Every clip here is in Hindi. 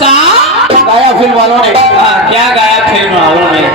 अच्छा गाया फिल्म वालों ने। क्या गाया फिल्म वालों ने?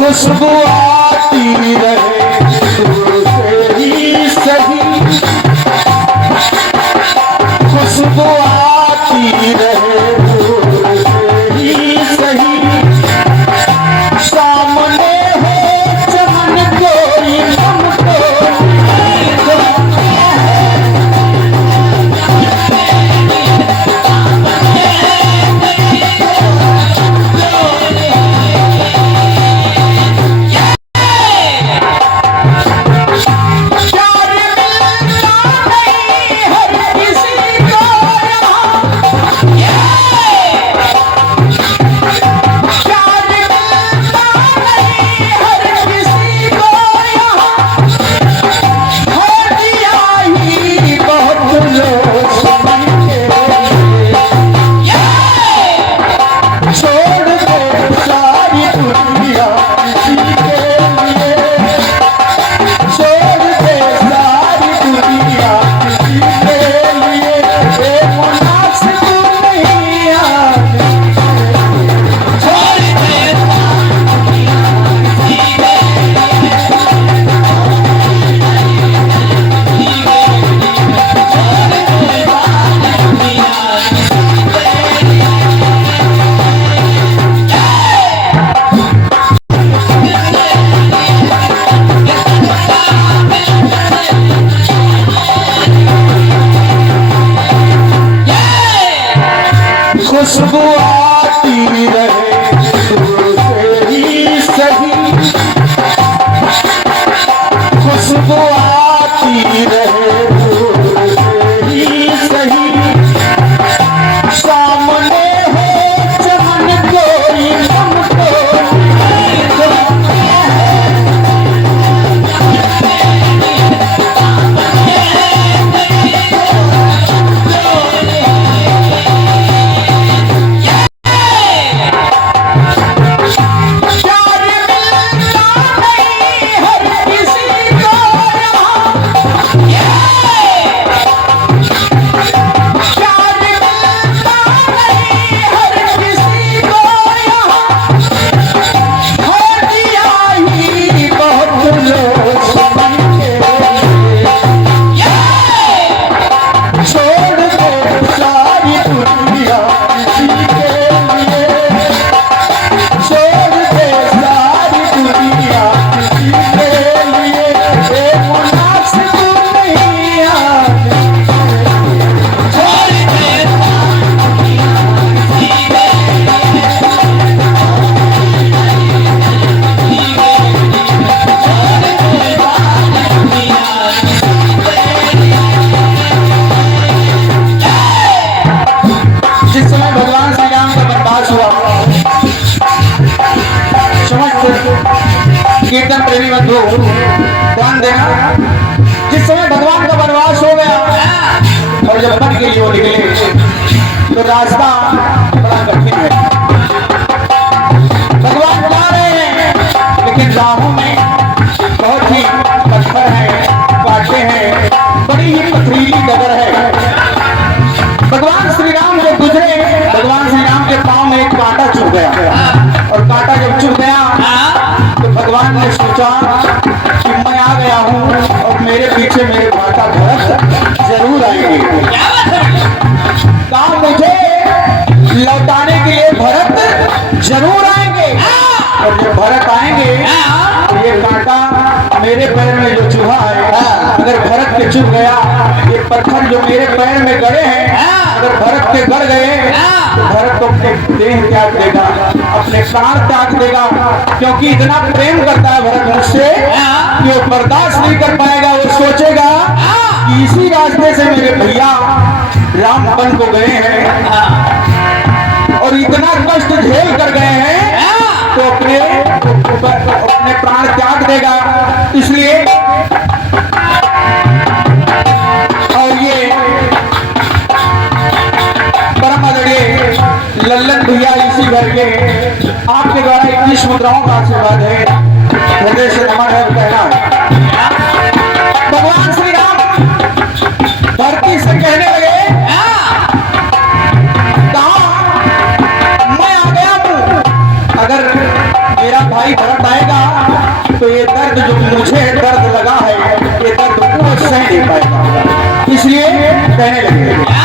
खुशबू आती रहे से ही सही, खुशबू आती रहे से ही सही, सामने हो चमन कोई हमको खुशबू आती रहे से ही सही, खुशबू आती रहे से ही कीर्तन प्रेमी बंधु ध्यान देना, जिस समय भगवान का वनवास हो गया और जब वन के लिए वो निकले तो रास्ता बड़ा कठिन है। भगवान जा रहे हैं लेकिन राहों में बहुत ही पत्थर है, कांटे हैं, बड़ी ही पथरीली डगर है। भगवान श्री राम जब गुजरे, भगवान श्री राम के पांव में एक कांटा चुभ गया और कांटा जब चुभ गया तो भगवान ने सोचा कि मैं आ गया हूँ और मेरे पीछे मेरे माता भरत जरूर आएंगे। कहा मुझे लौटाने के लिए भरत जरूर आएंगे और जब भरत आएंगे तो ये कांटा मेरे पैर में जो चुभा है, अगर भरत के चुभ गया, ये पत्थर जो मेरे पैर में गड़े हैं अगर भरत के गड़ गए तो भरत को अपने देह त्याग देगा, अपने प्राण त्याग देगा, क्योंकि इतना प्रेम करता है भरत मुझसे कि वो बर्दाश्त नहीं कर पाएगा। वो सोचेगा कि इसी रास्ते से मेरे भैया राम वन को गए हैं और इतना कष्ट झेल कर गए हैं तो अपने प्राण त्याग देगा। इसलिए और ये परम आदरणीय लल्लन भैया इसी घर के आपके द्वारा 21 मुद्राओं का आशीर्वाद है, हृदय से नमन है कहना है। भगवान श्री राम धरती से कहने लगे, मैं आ गया हूं, अगर मेरा भाई भरत आएगा तो ये दर्द जो मुझे दर्द लगा है ये दर्द वो सह नहीं पाएगा, इसलिए कहने लगे।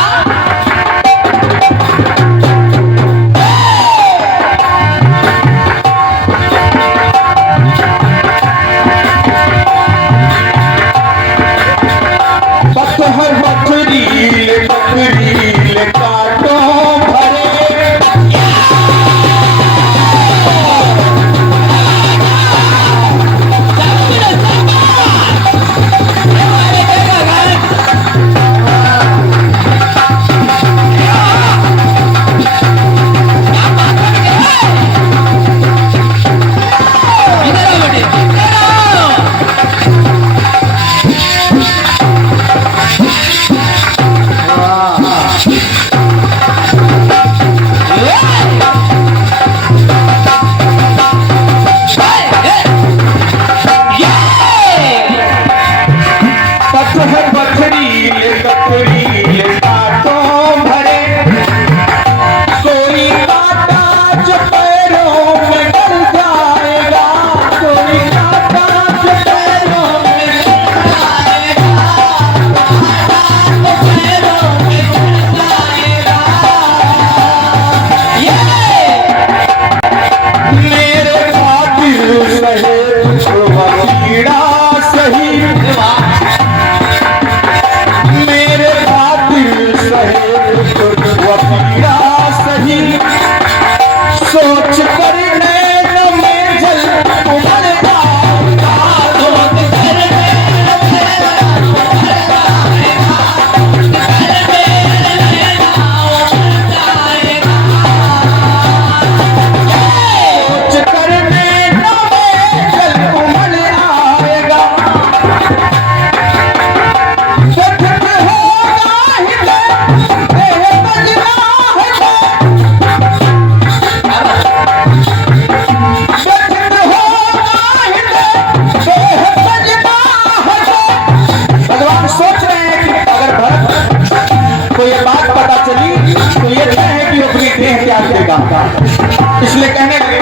इसलिए कहने लगे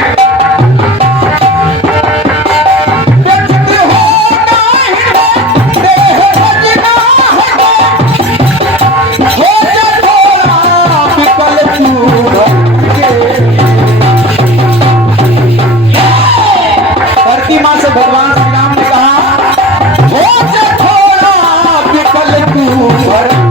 धरती माँ से भगवान श्री राम ने कहा हो जा थोड़ा विकल तू भरत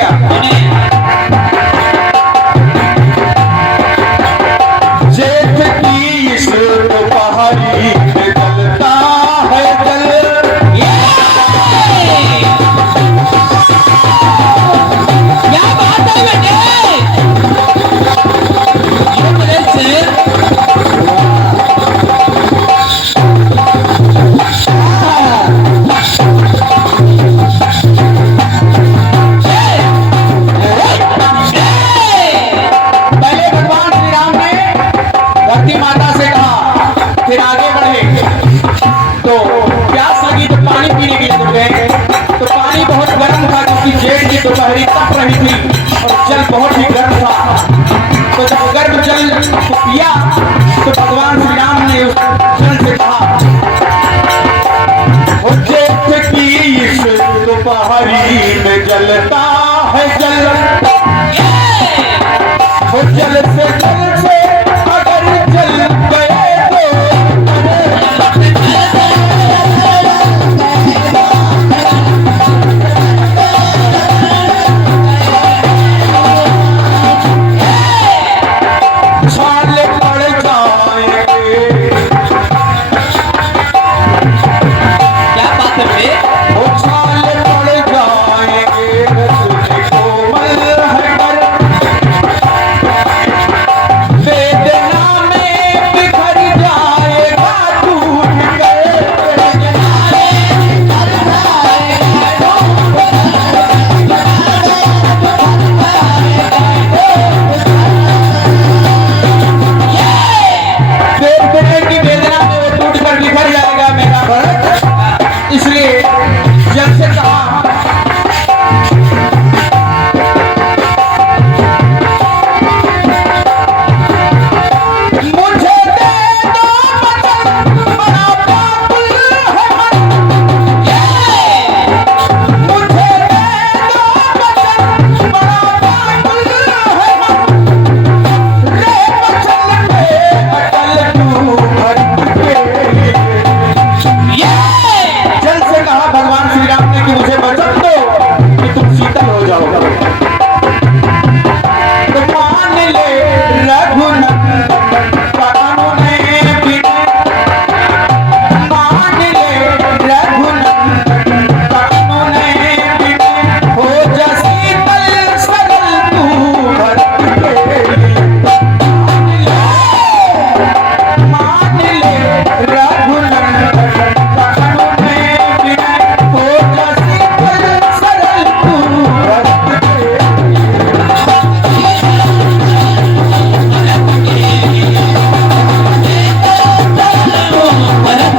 सुनिएगा। जेठ की इस दोपहरी में जलता है जल, क्या बात है बेटे, ये मेरे शेर। पहले भगवान श्री राम ने धरती माता से कहा, फिर आगे बढ़े तो प्यास लगी तो पानी पीने के लिए जब गए तो पानी बहुत गर्म था, क्योंकि जेठ की दोपहरी तप रही थी और जल बहुत ही गर्म था। तो जब गर्म जल को पिया तो भगवान श्री राम ने उस जल से कहा, "वो जेठ की इस दोपहरी में जलता है जल, वो जल से अगर जल गए तो छाले पड़ जाएंगे। क्या बात है बेटे, वो छाले पड़ जाएंगे, रसने कोमल है कर, वेदना में बिखर जाएगा टूट कर। वेदना की वेदना में वो टूट कर बिखर जाएगा मेरा भरत। इसलिए जब से कहा, मुझे दे दो वतन, बड़ा बाबुल है मन, मुझे दे दो वतन, बड़ा बाबुल है मन, रे मचल पे अटल तू भरत के लिए। जल से कहा भगवान श्री राम ने कि मुझे वचन दो कि तुम शीतल हो जाओ। तो मान ले रघुनंदन कानों ने बिना, मान ले रघुनंदन कानों ने बिना, हो जा शीतल सरल तू भरत के लिए। मान ले रघुनंदन कानों ने बिना, हो जा शीतल सरल तू भरत के लिए। भरत के लिए, भरत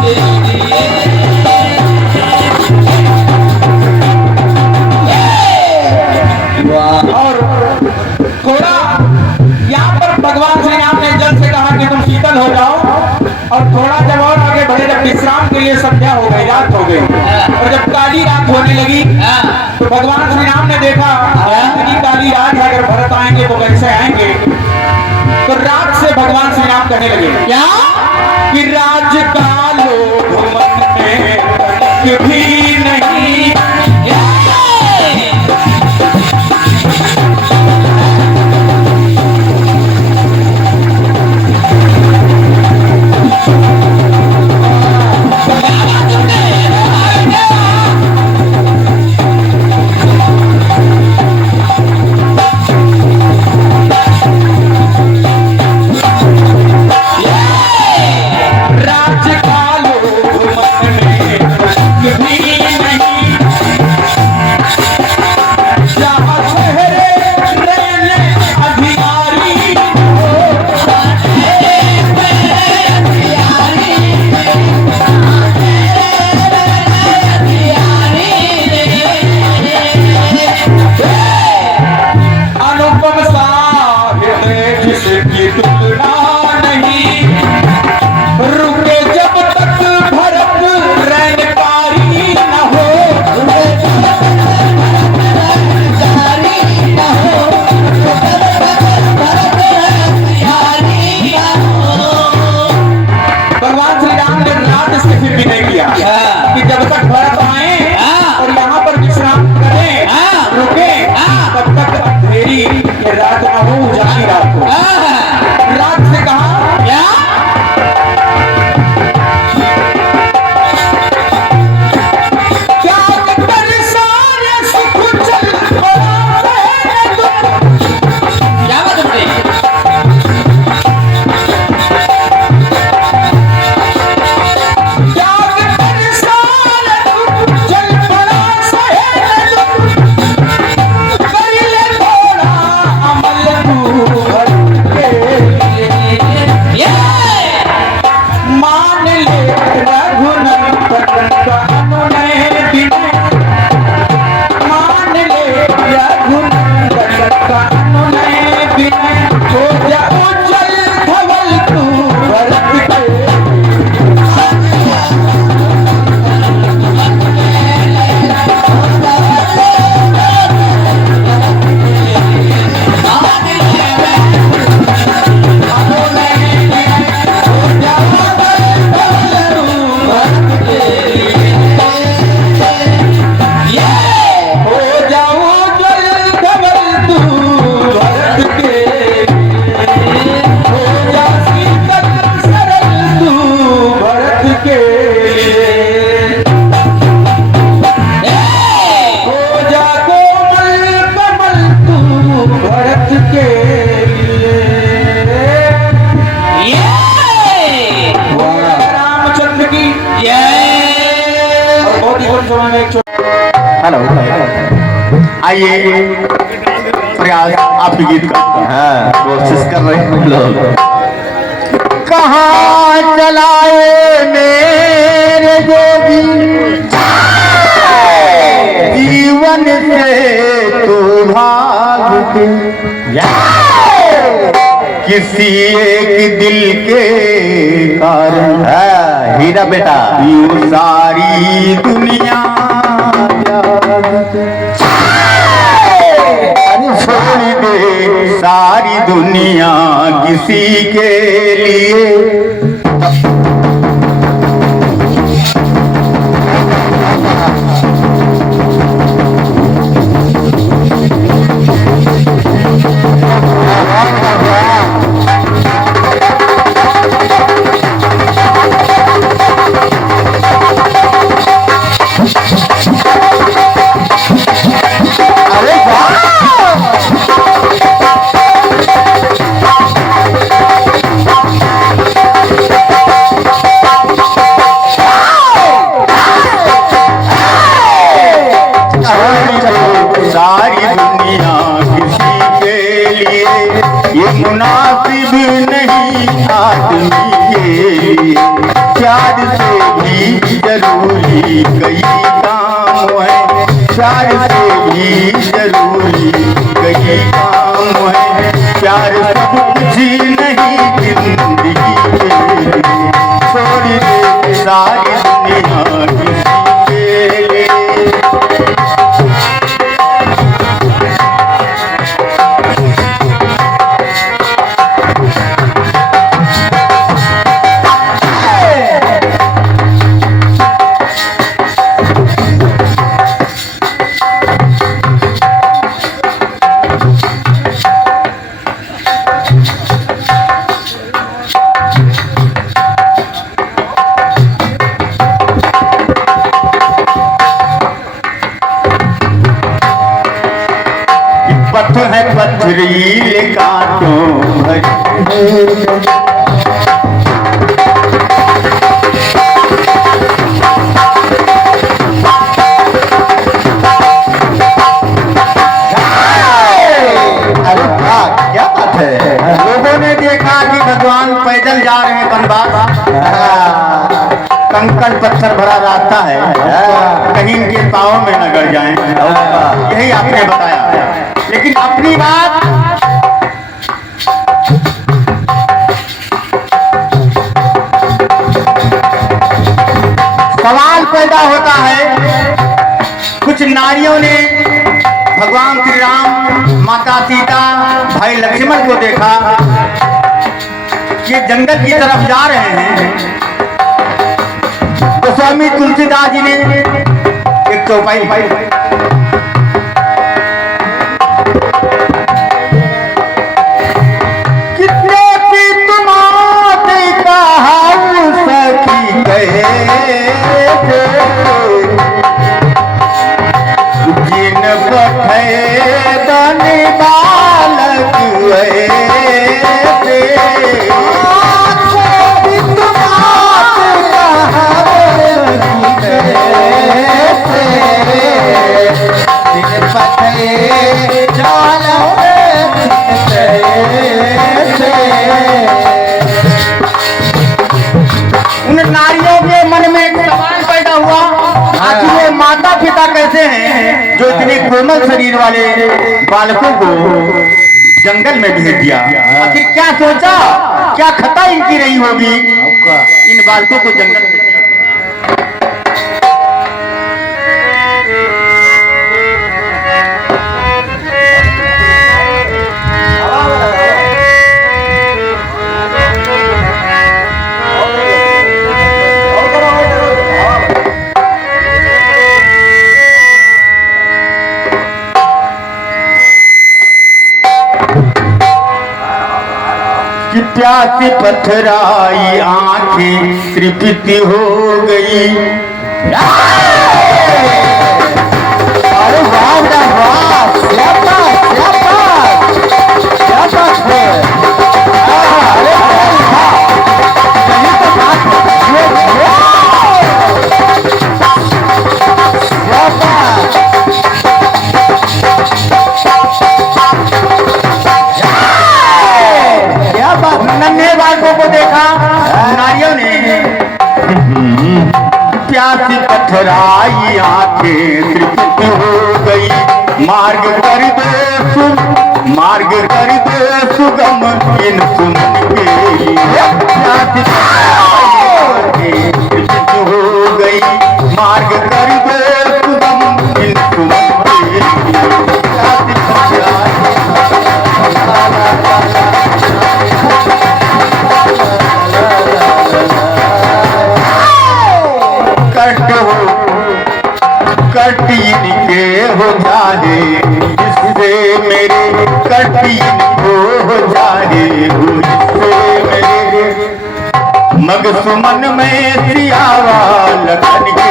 के लिए, और थोड़ा यहाँ पर भगवान श्री राम ने जल से कहा कि तुम शीतल हो जाओ, और थोड़ा जब और आगे बढ़े, जब विश्राम के लिए संध्या हो गई, रात हो गई, और जब काली रात होने लगी तो भगवान श्री राम ने देखा इतनी काली रात है, अगर भरत आएंगे तो कैसे आएंगे। तो रात से भगवान श्री राम कहने लगे क्या कि राज का लोभ मन में तनिक भी नहीं, राज का लोभ मन में तनिक भी नहीं, जहाँ ठहरे रहने अधिकारी हो, अनुपम साहिब जिसकी तुलना नहीं, रुके जब रघुनंदन का अनुनय विनय मान ले रघुनंदन का अनुनय विनय हो जा उज्जवल धवल तू भरत के हो जाओ जल धवल तू भरत के हो जा शीतल सरल तू भरत के हो जा कोमल कमल तू भरत के रामचंद्र की और बहुत ही कम समय में एक हेलो आइए प्रयास आप गीत करते हैं। हाँ, कोशिश कर रहे हैं लोग। कहाँ चलाए मेरे जोगी जीवन से तू भाग के किसी एक दिल के कारण हीरा बेटा यूं सारी दुनिया छोड़ दे सारी दुनिया किसी के लिए सारी दुनिया किसी के लिए ये मुनासिब नहीं आदमी के लिए प्यार से भी जरूरी कई काम है प्यार से भी जरूरी कई काम है प्यार सब कुछ नहीं जिंदगी के लिए छोड़ दे सारी दुनिया किसी के लिए पथ है पथरीले कांटों भरे अरे वाह क्या बात है लोगों ने देखा कि भगवान पैदल जा रहे हैं बनवास कंकड़ पत्थर भरा रास्ता है कहीं इनके पाँव में न गड़ जाएं यही आपने बताया लेकिन अपनी बात सवाल पैदा होता है कुछ नारियों ने भगवान श्री राम माता सीता भाई लक्ष्मण को देखा कि जंगल की तरफ जा रहे हैं तो स्वामी तुलसीदास जी ने एक चौपाई उन नारियों के मन में पिता कैसे हैं जो इतने कोमल शरीर वाले बालकों को जंगल में भेज दिया? आखिर क्या सोचा, क्या खता इनकी रही होगी इन बालकों को जंगल में? कि प्यासी पथराई आंखें तृप्ति हो गई। अरे वाह वाह वाह, क्या बात, क्या बात, क्या बात है। अरे वाह, यही तो बात है। क्या बात, क्या बात। नन्हे बालकों को देखा नारियों ने, प्यासी पथराई आंखें तृप्ति हो गई। मार्ग कर दे मार्ग कर दे सुगम इन सुमन के लिए। प्यासी पथराई आंखें तृप्ति हो गई। मार्ग कर दे सुगम इन सुमन के लिए। प्यासी पथराई कट इनके हो जाए इससे मेरे, कट इनको हो जाए इससे मेरे। मग सुमन में सियावा लखन के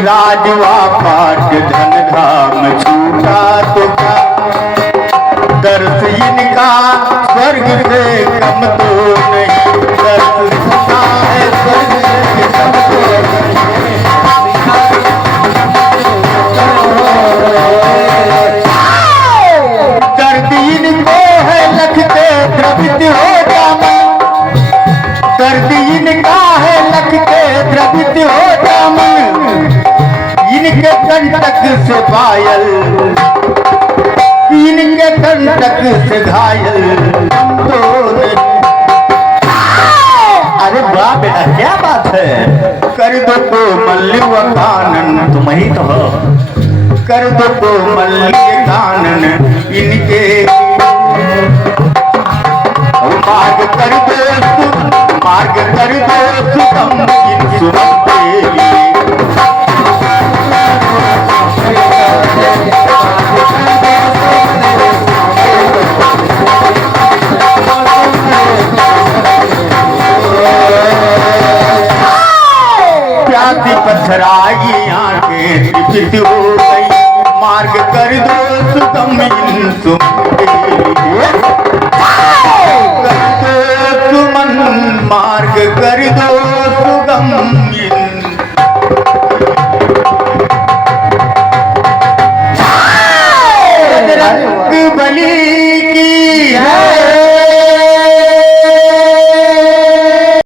राजवा पाट धन धाम छूटा तो क्या, दर्श इनका स्वर्ग से कम तो नहीं। दर्श इनका है स्वर्ग से कम तो नहीं। दर्द इनको है लख के द्रवित हो दामन। दर्द इनका है लख के द्रवित हो दामन। इनके कंटक से पायल, इनके कंटक से घायल हम तो नहीं। अरे वाह बेटा, क्या बात है। कर दो तो मल्लिका कानन, तुम ही तो हो। कर दो तो मल्लिका कानन इनके। मार्ग कर दो मार्ग कर दो सुगम इन सुमन के लिए। प्यासी पथराई आंखें तृप्त हो गई। मार्ग कर दो सुगम इन सुमन के लिए। कर दो सुमन, मार्ग कर दो सुगम इन